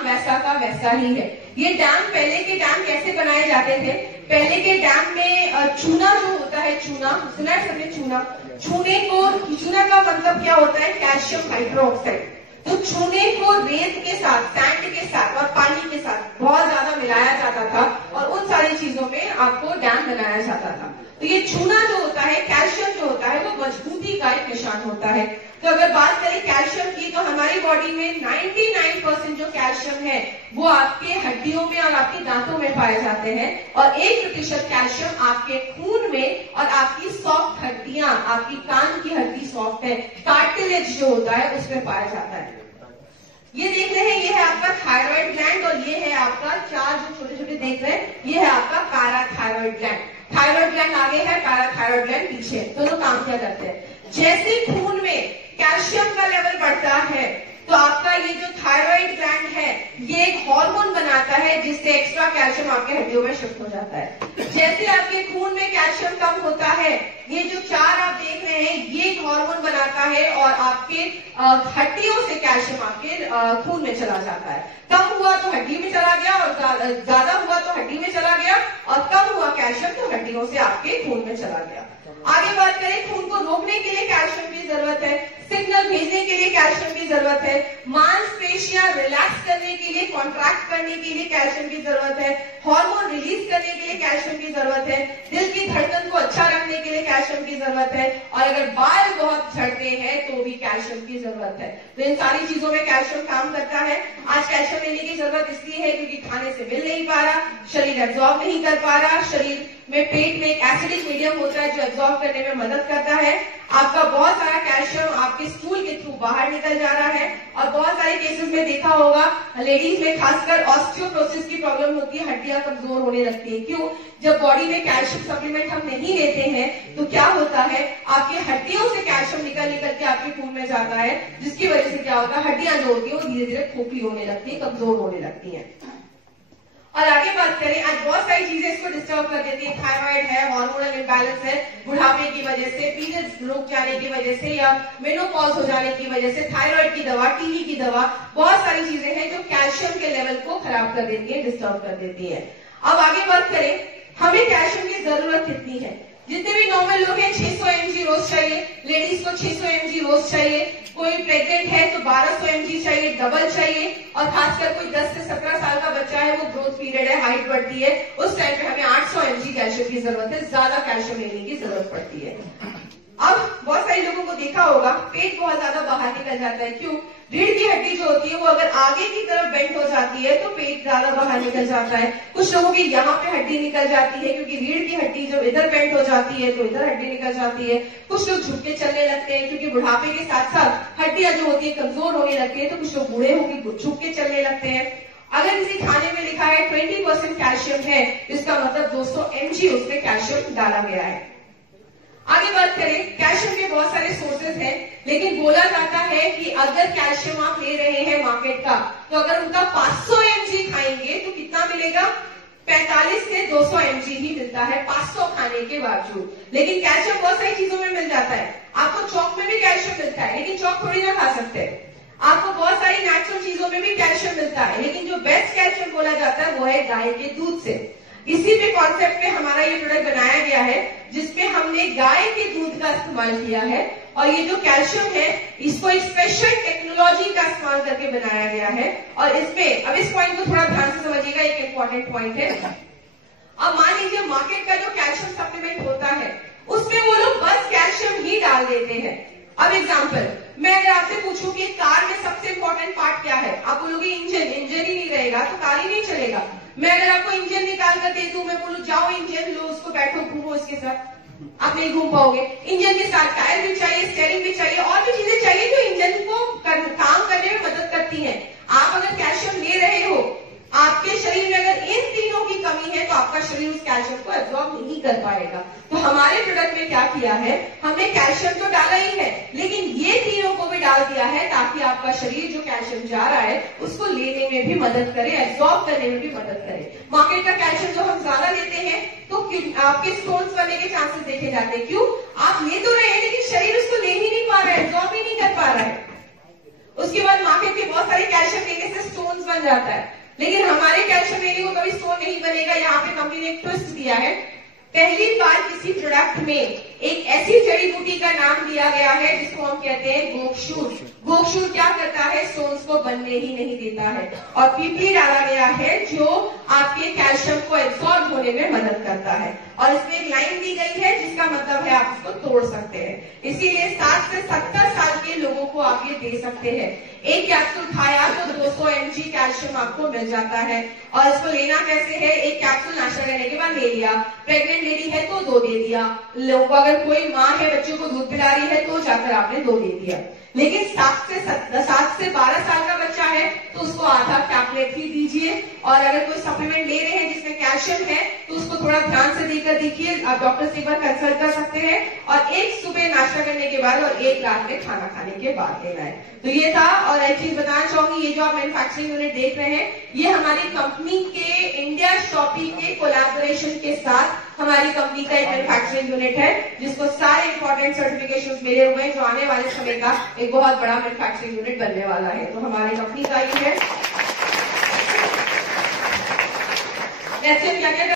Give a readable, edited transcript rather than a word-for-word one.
Dam वैसा का वैसा ही है। ये डैम, पहले के डैम कैसे बनाए जाते थे? पहले के डैम में चूना जो होता है, चूना सुना है सबने? चूना का मतलब क्या होता है? Calcium hydroxide. तो चूने को रेत के साथ, सैंड के साथ और पानी के साथ बहुत ज्यादा मिलाया जाता था और उन सारी चीजों में आपको डैम बनाया जाता था। तो ये चूना जो होता है, कैल्शियम जो होता है, वो मजबूती का एक निशान होता है। तो अगर बात करें कैल्शियम की, तो हमारी बॉडी में 99% जो कैल्शियम है वो आपके हड्डियों में और आपके दांतों में पाए जाते हैं और 1% कैल्शियम आपके खून में और आपकी सॉफ्ट हड्डियां, आपकी कान की हड्डी सॉफ्ट है, कार्टिलेज जो होता है उसमें पाया जाता है। ये देख रहे हैं, ये है आपका थायराइड ग्लैंड और ये है आपका, चार जो छोटे छोटे देख रहे हैं, ये है आपका पैराथायराइड ग्लैंड। थायराइड ग्लैंड आगे है, पैराथायराइड ग्लैंड पीछे, दोनों काम क्या करते हैं? जैसे खून में कैल्शियम का लेवल बढ़ता है तो आपका ये जो थायराइड ग्लैंड है ये एक हार्मोन बनाता है जिससे एक्स्ट्रा कैल्शियम आपके हड्डियों में शिफ्ट हो जाता है। जैसे आपके खून में कैल्शियम कम होता है, ये जो चार आप देख रहे हैं ये एक हार्मोन बनाता है और आपके हड्डियों से कैल्शियम आपके खून में चला जाता है। कम हुआ तो हड्डी में चला गया और ज्यादा हुआ तो हड्डी में चला गया और कम हुआ कैल्शियम तो हड्डियों से आपके खून में चला गया। आगे बात करें, खून को रोकने के लिए कैल्शियम की जरूरत है, सिग्नल भेजने के लिए कैल्शियम की जरूरत है, मांसपेशियां रिलैक्स करने के लिए, कॉन्ट्रैक्ट करने के लिए कैल्शियम की जरूरत है, हार्मोन रिलीज करने के लिए कैल्शियम की जरूरत है, दिल की धड़कन को अच्छा रखने के लिए कैल्शियम की जरूरत है और अगर बाल बहुत झड़ते हैं तो भी कैल्शियम की जरूरत है। तो इन सारी चीजों में कैल्शियम काम करता है। आज कैल्शियम लेने की जरूरत इसलिए है क्योंकि खाने से मिल नहीं पा रहा, शरीर एब्जॉर्ब नहीं कर पा रहा, शरीर में पेट में एक एसिडिक मीडियम होता है जो एब्जॉर्ब करने में मदद करता है। आपका बहुत सारा कैल्शियम आपके स्टूल के थ्रू बाहर निकल जा रहा है और बहुत सारे केसेस में देखा होगा लेडीज में खासकर ऑस्टियोपोरोसिस की प्रॉब्लम होती है, हड्डियां कमजोर होने लगती है। क्यों? जब बॉडी में कैल्शियम सप्लीमेंट हम नहीं लेते हैं तो क्या होता है, आपकी हड्डियों से कैल्शियम निकल के आपके खून में जाता है, जिसकी वजह से क्या होता है, हड्डियां जो होती है वो धीरे धीरे खोखली होने लगती है, कमजोर होने लगती है। और आगे बात करें, आज बहुत सारी चीजें इसको डिस्टर्ब कर देती है। थायराइड है, हार्मोनल इम्बैलेंस है, बुढ़ापे की वजह से, पीरियड्स रुक जाने की वजह से या मेनोपॉज हो जाने की वजह से, थायराइड की दवा, टीबी की दवा, बहुत सारी चीजें हैं जो कैल्शियम के लेवल को खराब कर देती है, डिस्टर्ब कर देती है। अब आगे बात करें, हमें कैल्शियम की जरूरत कितनी है? जितने भी नॉर्मल लोग हैं 600 mg रोज चाहिए, लेडीज को 600 mg रोज चाहिए, कोई प्रेग्नेंट है तो 1200 mg चाहिए, डबल चाहिए और खासकर कोई 10 से 17 साल का बच्चा है, वो ग्रोथ पीरियड है, हाइट बढ़ती है, उस टाइम पे हमें 800 mg कैल्शियम की जरूरत है, ज्यादा कैल्शियम लेने की जरूरत पड़ती है। अब बहुत सारे लोगों को देखा होगा पेट बहुत ज्यादा बाहर निकल जाता है। क्यों? रीढ़ की हड्डी जो होती है वो अगर आगे की तरफ बेंट हो जाती है तो पेट ज्यादा बाहर निकल जाता है। कुछ लोगों की यहाँ पे हड्डी निकल जाती है क्योंकि रीढ़ की हड्डी जब इधर बेंट हो जाती है तो इधर हड्डी निकल जाती है। कुछ लोग झुक के चलने लगते हैं क्योंकि बुढ़ापे के साथ साथ हड्डियां जो होती है कमजोर होने लगती है, तो कुछ लोग बूढ़े होकर झुक के चलने लगते हैं। अगर किसी खाने में लिखा है 20% कैल्शियम है, इसका मतलब 200 mg उसमें कैल्शियम डाला गया है। आगे बात करें, कैल्शियम के बहुत सारे सोर्सेज हैं, लेकिन बोला जाता है कि अगर कैल्शियम आप ले रहे हैं मार्केट का, तो अगर उनका 500 mg खाएंगे तो कितना मिलेगा? 45 से 200 mg ही मिलता है 500 खाने के बावजूद। लेकिन कैल्शियम बहुत सारी चीजों में मिल जाता है। आपको चौक में भी कैल्शियम मिलता है, लेकिन चौक थोड़ी ना खा सकते। आपको बहुत सारी नेचुरल चीजों में भी कैल्शियम मिलता है, लेकिन जो बेस्ट कैल्शियम बोला जाता है वो है गाय के दूध से। इसी पे कॉन्सेप्ट पे हमारा ये प्रोडक्ट बनाया गया है, जिसमें हमने गाय के दूध का इस्तेमाल किया है और ये जो कैल्शियम है इसको एक स्पेशल टेक्नोलॉजी का इस्तेमाल करके बनाया गया है। और इसमें अब इस पॉइंट को थोड़ा ध्यान से समझिएगा, एक इंपॉर्टेंट पॉइंट है। अब मान लीजिए मार्केट का जो कैल्शियम सप्लीमेंट होता है उसमें वो लोग बस कैल्शियम ही डाल देते हैं। अब एग्जाम्पल, मैं अगर आपसे पूछूं कि कार में सबसे इंपॉर्टेंट पार्ट क्या है, आप बोलोगे इंजन। इंजन ही नहीं रहेगा तो कार ही नहीं चलेगा। मैं अगर आपको इंजन निकाल कर दे दूं, मैं बोलूं जाओ इंजन लो, उसको बैठो घूमो इसके साथ, आप नहीं घूम पाओगे। इंजन के साथ टायर भी चाहिए, स्टीयरिंग भी चाहिए, और भी चीजें चाहिए जो इंजन को काम करने में मदद करती हैं। आप अगर कैल्शियम ले रहे हो, आपके शरीर में अगर इन तीनों की कमी है तो आपका शरीर उस कैल्शियम को एब्जॉर्ब नहीं कर पाएगा। तो हमारे प्रोडक्ट में क्या किया है, हमने कैल्शियम तो डाला ही है, लेकिन ये तीनों को भी डाल दिया है ताकि आपका शरीर जो कैल्शियम जा रहा है उसको लेने में भी मदद करे, एब्जॉर्ब करने में भी मदद करे। मार्केट का कैल्शियम जो हम ज्यादा लेते हैं तो आपके स्टोन्स बनने के चांसेस देखे जाते हैं। क्यों? आप ले तो रहे हैं लेकिन शरीर उसको ले ही नहीं पा रहा है, एब्जॉर्ब ही नहीं कर पा रहा है। उसके बाद मार्केट के बहुत सारे कैल्शियम लेने से स्टोन्स बन जाता है, लेकिन हमारे कैल्शियम लेने को कभी स्टोन नहीं बनेगा। यहाँ पे कंपनी ने एक ट्विस्ट दिया है, पहली बार किसी प्रोडक्ट में एक ऐसी जड़ी बूटी का नाम दिया गया है जिसको हम कहते हैं गोक्षूर। गोक्षूर क्या करता है, स्टोन्स को बनने ही नहीं देता है, और पीपली डाला गया है जो आपके कैल्शियम को एब्सॉर्ब होने में मदद करता है। और इसमें एक लाइन दी गई है जिसका मतलब है आप इसको तोड़ सकते हैं, इसीलिए 60 से 70 साल के लोगों को आप ये दे सकते हैं। एक कैप्सूल खाया तो 200 mg कैल्शियम आपको मिल जाता है। और इसको लेना कैसे है, एक कैप्सूल नाश्ता करने के बाद ले लिया, प्रेग्नेंट लेडी है तो 2 दे दिया, लोग अगर कोई माँ है बच्चों को दूध पिला रही है तो जाकर आपने 2 दे दिया। लेकिन 7 से 12 साल का बच्चा है तो उसको आधा टैबलेट ही दीजिए, और अगर कोई सप्लीमेंट ले रहे हैं जिसमें कैल्शियम है तो उसको थोड़ा ध्यान से देकर देखिए, आप डॉक्टर से एक बार कंसल्ट कर सकते हैं। और एक सुबह नाश्ता करने के बाद और एक रात में खाना खाने के बाद लेना है। तो ये था। और एक चीज बताना चाहूंगी, ये जो आप मैन्युफैक्चरिंग यूनिट देख रहे हैं, ये हमारी कंपनी के इंडिया शॉपी के कोलैबोरेशन के साथ हमारी कंपनी का एक मैन्युफैक्चरिंग यूनिट है, जिसको सारे इंपॉर्टेंट सर्टिफिकेशन मिले हुए हैं, जो आने वाले समय का एक बहुत बड़ा मैन्युफैक्चरिंग यूनिट बनने वाला है। तो हमारी कंपनी का ये है। क्या क्या